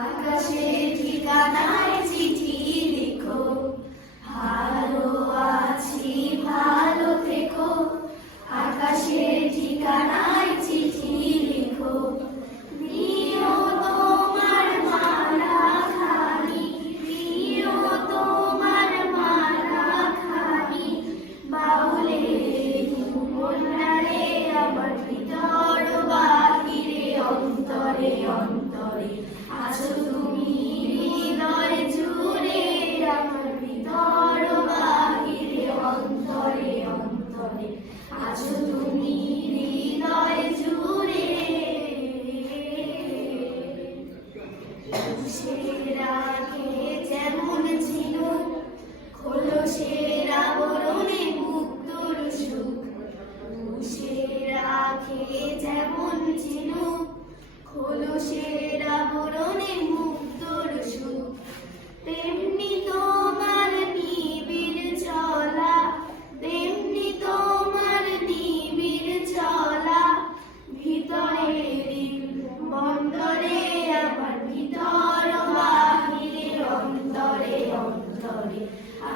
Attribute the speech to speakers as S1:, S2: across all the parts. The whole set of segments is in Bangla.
S1: আকাশে ঠিকানায় চিঠি লিখো। ভালো আছি ভালো থেকো আকাশে ঠিকানায় চিঠি লিখো। প্রিয় তোমার মালা খানি প্রিয় তোমার মালা খানি বাউলে মন্নারে আমার ভিতর বাহিরে অন্তরে অন্তরে।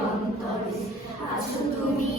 S1: অন্তরে আছো তুমি